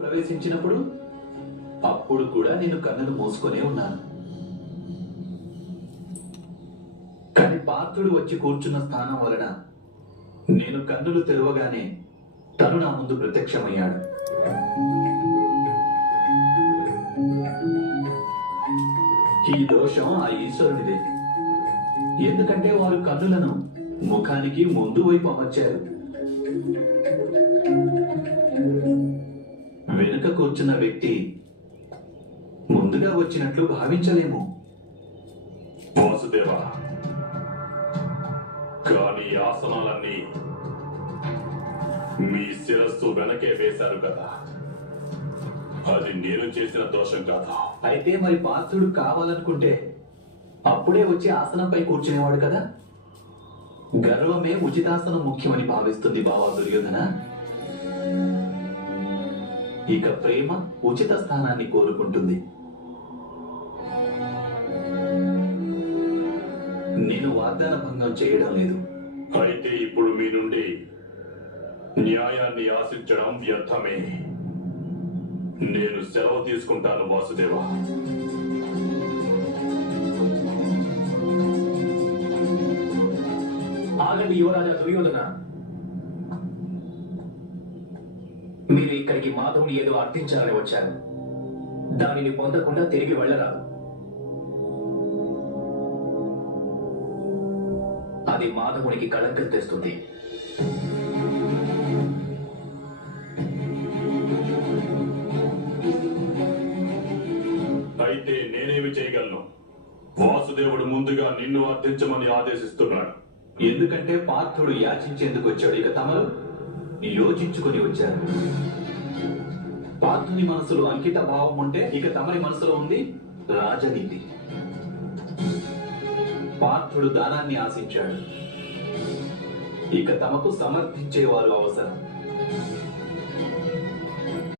ప్రవేశించినప్పుడు అప్పుడు కూడా నేను కన్నులు మూసుకొనే ఉన్నాను. కానీ పార్థుడు వచ్చి కూర్చున్న స్థానం వలన నేను కన్నులు తెరవగానే తను నా ముందు ప్రత్యక్షమయ్యాడు. ఈ దోషం ఆ ఈశ్వరునిదే. ఎందుకంటే వారు కన్నులను ముఖానికి ముందు వైపు అమర్చారు. వెనుక కూర్చున్న వ్యక్తి ముందుగా వచ్చినట్లు భావించలేము. వాసుదేవ, కానీ ఆసనాలన్నీ మీ శిరస్సు వెనకే వేశారు కదా, అది నేను చేసిన దోషం కాదు. అయితే మరి పార్థుడు కావాలనుకుంటే అప్పుడే వచ్చి ఆసనంపై కూర్చునేవాడు కదా. గర్వమే ఉచితాసనం ముఖ్యమని భావిస్తుంది బావా దుర్యోధన. ఇక ప్రేమ ఉచిత స్థానాన్ని కోరుకుంటుంది. నేను వాగ్దాన భంగం చేయడం లేదు. అయితే ఇప్పుడు మీ నుండి న్యాయాన్ని ఆశించడం వ్యర్థమే. నేను సెలవు తీసుకుంటాను వాసుదేవ. ఆగండి యువరాజా దుర్యోధన. మీరు ఇక్కడికి మాధవుని ఏదో అర్థించాలని వచ్చారు. దానిని పొందకుండా తిరిగి వెళ్ళరాదు. అది మాధవునికి కళంకం తెస్తుంది. అయితే నేనేమి చేయగలను? వాసుదేవుడు ముందుగా నిన్ను అర్థించమని ఆదేశిస్తున్నాడు. ఎందుకంటే పార్థుడు యాచించేందుకు వచ్చాడు. ఇక తమరు యోచించుకుని వచ్చారు. పార్థుని మనసులో అంకిత భావం ఉంటే ఇక తమరి మనసులో ఉంది రాజనీతి. పార్థుడు దానాన్ని ఆశించాడు. ఇక తమకు సమర్థించేవారు అవసరం.